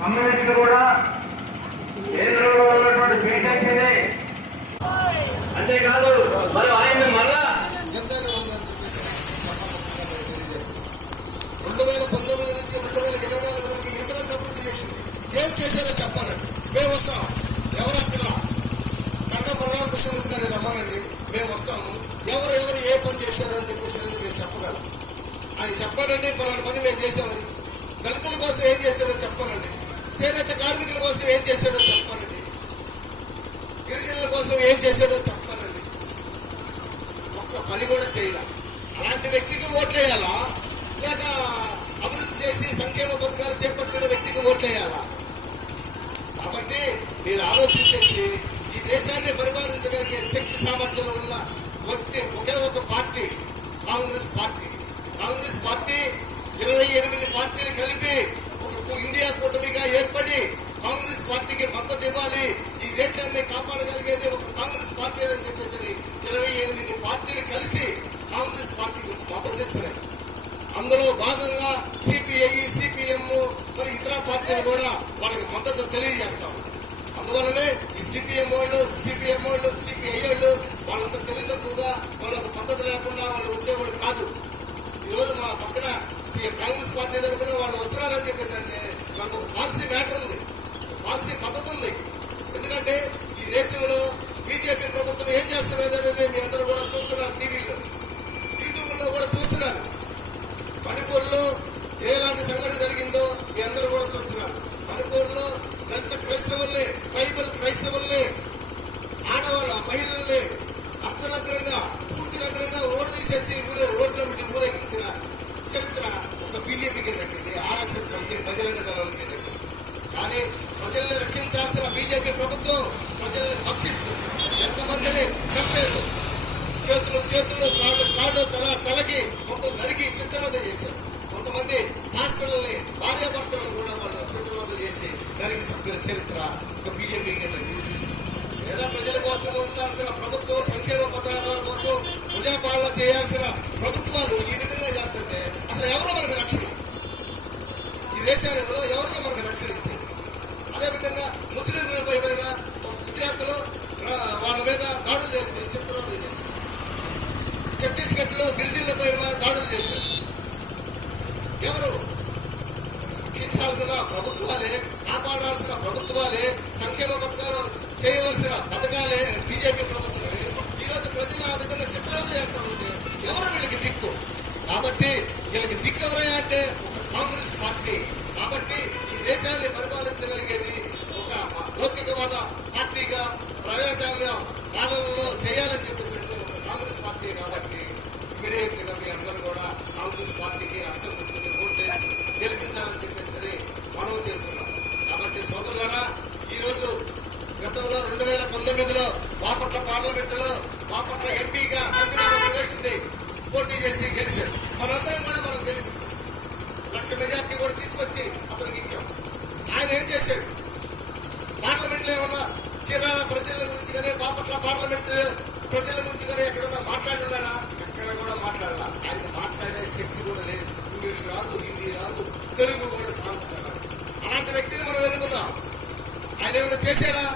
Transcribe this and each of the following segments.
కమ్యూనిస్టులు కూడా కేంద్రంలో ఉన్నటువంటి బీజేపీని అంతేకాదు మరి ఆయన మళ్ళా 2019 నుంచి 2024 వరకు ఎంతవరకు అభివృద్ధి చేసింది, ఏం చేశారో చెప్పాలండి. మేము వస్తాం, ఎవరు అక్కడ కన్నా బలరామకృష్ణమూర్తి గారిని రమ్మానండి, మేము వస్తాము, ఎవరు ఏ పని చేశారో అని చెప్పేసి మేము చెప్పగలం. ఆయన చెప్పాలండి, పలానా పని మేము చేసామని. దళితుల కోసం ఏం చేశాడో చెప్పాలండి, చేనేత కార్మికుల కోసం ఏం చేశాడో చెప్పాలండి, గిరిజనుల కోసం ఏం చేశాడో చెప్పాలండి. ఒక్క పని కూడా చేయాల. అలాంటి వ్యక్తికి ఓట్లు వేయాలా, లేక అభివృద్ధి చేసి సంక్షేమ పథకాలు చేపట్టిన వ్యక్తికి ఓట్లు వేయాలా? కాబట్టి మీరు ఆలోచించేసి ఈ దేశాన్ని పరిపాలించగలిగే శక్తి సామర్థ్యం ఉన్న వ్యక్తి ఒకే ఒక party, Congress party. Congress party 28 పార్టీలు కలిపి ఒక ఇండియా కూటమిగా ఏర్పడి కాంగ్రెస్ పార్టీకి మద్దతు ఇవ్వాలి. ఈ దేశాన్ని కాపాడగలిగేది ఒక కాంగ్రెస్ పార్టీ అని చెప్పేసి 28 పార్టీలు కలిసి కాంగ్రెస్ పార్టీకి మద్దతు ఇస్తున్నాయి. అందులో భాగంగా సిపిఐ, సిపిఎం మరి ఇతర పార్టీలు కూడా వాళ్ళకి మద్దతు తెలియజేస్తాము. అందువల్లనే ఈ సిపిఎం వాళ్ళు, సిపిఐ వాళ్ళు వాళ్ళంతా తెలియతక్కువగా వాళ్ళకు మద్దతు లేకుండా వాళ్ళు వచ్చేవాళ్ళు కాదు. ఈరోజు మా పక్కన కాంగ్రెస్ పార్టీ తరఫున వాళ్ళు వస్తున్నారని చెప్పేసి అంటే వాళ్ళకు ఒక పాలసీ మ్యాటర్ ఉంది, పాలసీ పద్ధతి ఉంది. ఎందుకంటే ఈ దేశంలో బీజేపీ ప్రభుత్వం ఏం చేస్తున్నది అనేది మీ అందరూ కూడా చూస్తున్నారు, టీవీలో యూట్యూబ్లో కూడా చూస్తున్నారు. మణిపూర్లో ఎలాంటి సంఘటన జరిగిందో మీ అందరూ కూడా చూస్తున్నారు. మణిపూర్లో దళిత క్రైస్తవుల్ని, ట్రైబల్ క్రైస్తవుల్ని, ఆడవాళ్ళ మహిళల్ని అర్ధనగ్రంగా, పూర్తి నగ్రంగా ఓడదీసేసి రోడ్ల నుండి ఊరేగించిన చరిత్ర ఒక బీజేపీకి దక్కింది, ఆర్ఎస్ఎస్ వాళ్ళకి, బజరంగ దళాలకి దక్కింది. కానీ ప్రజల్ని రక్షించాల్సిన బీజేపీ ప్రభుత్వం ప్రజల్ని భక్షిస్తుంది. ఎంతమందిని చంపారు, చేతులు కాళ్ళు తలకి మొత్తం నరికి చిత్రవద చేశారు. కొంతమంది రాష్ట్రాలని, భార్యాభర్తలను కూడా వాళ్ళు చిత్రవద చేసి నరికి చంపిన చరిత్ర ఒక బీజేపీకి దక్కింది. లేదా ప్రజల కోసం ఉండాల్సిన ప్రభుత్వం, సంక్షేమ పథకాల కోసం ప్రజాపాలన చేయాల్సిన ప్రభుత్వాలు ఈ విధంగా చేస్తుంటే అసలు ఎవరో మనకు రక్షణ, ఈ దేశాలలో ఎవరికో మనకు రక్షణ ఇచ్చేది. అదేవిధంగా ముస్లింలపై గుజరాత్లో వాళ్ళ మీద దాడులు చేసి చిత్రవద చేసి, ఛత్తీస్గఢ్లో గిరిజనులపై దాడులు చేశారు. ఎవరు రక్షించాల్సిన ప్రభుత్వాలే, కాపాడాల్సిన ప్రభుత్వాలే, సంక్షేమ పథకాలు చేయవలసిన పథకాలే బీజేపీ ప్రభుత్వమే ఈరోజు ప్రజలు ఆ విధంగా చిత్రవద చేస్తా ఉంటే ఎవరు వీళ్ళకి దిక్కు? కాబట్టి వీళ్ళకి దిక్కు ఎవరయ్యా అంటే ఒక కాంగ్రెస్ పార్టీ. కాబట్టి ఈ దేశాన్ని పరిపాలించగలిగేది ఒక లౌకికవాద పార్టీగా ప్రజాస్వామ్య పాలనలో చేయాలని చెప్పేసి ఒక కాంగ్రెస్ పార్టీ. కాబట్టి ఇమీడియట్లీగా మీ అందరూ కూడా కాంగ్రెస్ పార్టీకి అస్సలు ఓట్లేసి గెలిపించాలని చెప్పేసి మనం చేస్తున్నాం. కాబట్టి సోదరులారా, ఈరోజు గతంలో 2019లో బాపట్ల పార్లమెంటులో బాపట్ల ఎంపీగా నందిగామ సురేష్ని పోటీ చేసి గెలిచారు. మనందరం కూడా మనం గెలిచి 1,00,000 మెజార్టీ కూడా తీసుకొచ్చి అతనికి ఇచ్చాం. ఆయన ఏం చేశాడు? పార్లమెంట్లో ఏమన్నా చీరాల ప్రజల గురించి కానీ, బాపట్ల పార్లమెంట్ ప్రజల గురించి కానీ ఎక్కడన్నా మాట్లాడున్నాడా? ఎక్కడ కూడా మాట్లాడాల. ఆయన మాట్లాడే శక్తి కూడా లేదు. ఇంగ్లీష్ రాదు, హిందీ రాదు, తెలుగు కూడా సాంతం రాదు. అలాంటి వ్యక్తిని మనం ఎన్నుకుందాం. ఆయన ఏమైనా చేశాడా?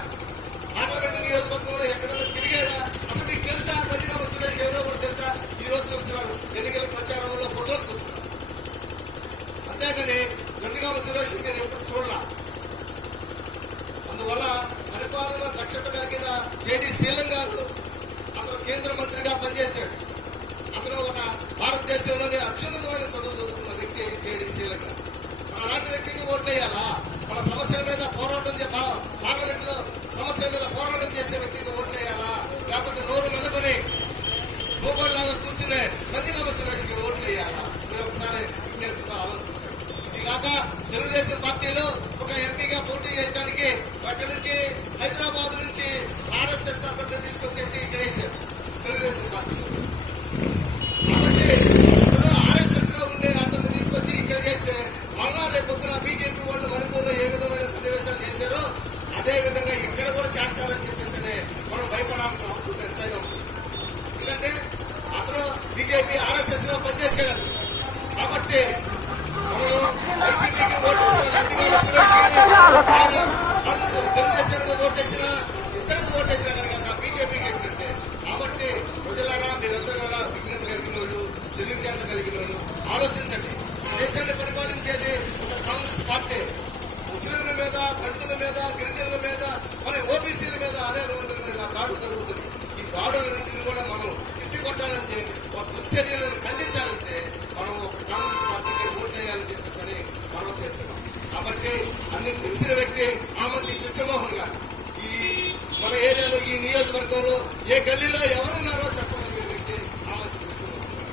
పార్లమెంట్ నియోజకవర్గంలో ఎక్కడైనా తిరిగాడా? అసలు మీకు తెలుసా నందిగామ సురేష్ ఎవరో కూడా తెలుసా? ఈరోజు చూస్తున్నారు, ఎన్నికల ప్రచారంలో ఫోటోలు చూస్తున్నారు. అంతేగాని నందిగామ సురేష్ నేను ఎప్పుడు చూడాల. అందువల్ల పరిపాలన దక్షత కలిగిన జేడి శీలం గారు అతను కేంద్ర మంత్రిగా పనిచేశాడు. అతను ఒక భారతదేశంలోనే అత్యున్నతమైన చదువు చదువుకున్న వ్యక్తి జేడి శీలం గారు. అలాంటి వ్యక్తికి ఓట్లు వేయాలా? మన సమస్యల మీద పోరాటం పార్లమెంట్లో సమస్యల మీద పోరాటం చేసే వ్యక్తికి ఓట్లు వేయాలా? లేకపోతే నోరు మెదపని భూగోళలాగా కూర్చునే నందిగామ సురేష్కి ఓట్లు వేయాలా? మీరు ఒకసారి విజ్ఞప్తితో ఆలోచించండి. ఇది కాక తెలుగుదేశం పార్టీలో ఒక ఎంపీగా పోటీ చేయడానికి అక్కడి నుంచి హైదరాబాద్ నుంచి ఆర్ఎస్ఎస్ అతన్ని తీసుకొచ్చేసి ఇక్కడ వేశారు తెలుగుదేశం పార్టీలో. కాబట్టి ఇప్పుడు ఆర్ఎస్ఎస్ లో ఉండే అతన్ని తీసుకొచ్చి ఇక్కడ చేస్తే మళ్ళా రేపొద్దున బీజేపీ వాళ్ళు మణిపూర్లో ఏ విధమైన సన్నివేశాలు చేశారో అదే విధంగా ఇక్కడ కూడా చేస్తారని చెప్పేసి మనం భయపడాల్సిన అవసరం ఎంతైనా ఉంది. ఎందుకంటే అతను బీజేపీ ఆర్ఎస్ఎస్ లో పనిచేసాడు. కాబట్టి మనం వైసీపీకి ఓటు దాడులు జరుగుతున్నాయి. ఈ దాడులన్నింటినీ కూడా మనం తిప్పికొట్టాలంటే ఒక దుశ్చర్యలను ఖండించాలంటే మనం ఒక కాంగ్రెస్ పార్టీకి ఓటు వేయాలని చెప్పేసి మనం చేస్తున్నాం. కాబట్టి అన్ని తెలిసిన వ్యక్తి ఆమంచి కృష్ణమోహన్ గారు ఈ మన ఏరియాలో ఈ నియోజకవర్గంలో ఏ గల్లీలో ఎవరున్నారో చెప్పగలిగే వ్యక్తి ఆమంచి కృష్ణమోహన్ గారు.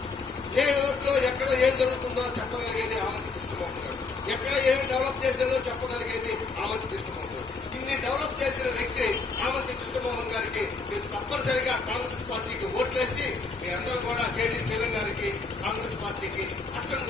ఏ ఓట్లో ఎక్కడ ఏం జరుగుతుందో చెప్పగలిగేది ఆమంచి కృష్ణమోహన్ గారు. ఎక్కడ ఏమి డెవలప్ చేసేదో చెప్పగలిగేది ఆమంచి కృష్ణమోహన్ గారు. ఇన్ని డెవలప్ చేసిన వ్యక్తి ఆమంచి కృష్ణమోహన్ గారికి మీరు తప్పనిసరిగా కాంగ్రెస్ పార్టీకి ఓట్లేసి మీరందరూ కూడా కేటీ శీలం గారికి కాంగ్రెస్ పార్టీకి అసలు